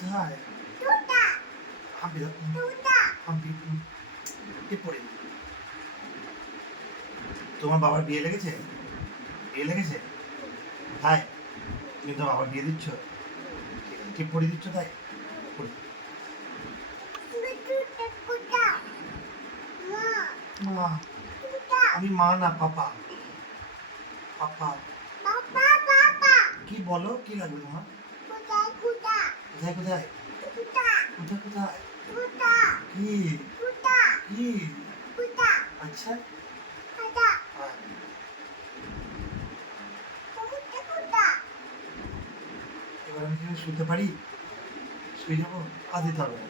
কোথায়? হাম্পি হাম্পি কে পড়ে? তোমার বাবার বিয়ে লেগেছে? বিয়ে লেগেছে? তাই তুমি তোমার বাবার বিয়ে দিচ্ছ? কে পড়ে দিচ্ছ তাই? পড়ে। মা, আমি মা না, পাপা। পাপা কি বলো, কি লাগবে তোমার? কোথায় কোথায় কোথায় কোথায় কি কি? আচ্ছা, হ্যাঁ। এবার আমি কি শুতে পারি? শুয়ে যাবো? আর দিতে হবে না।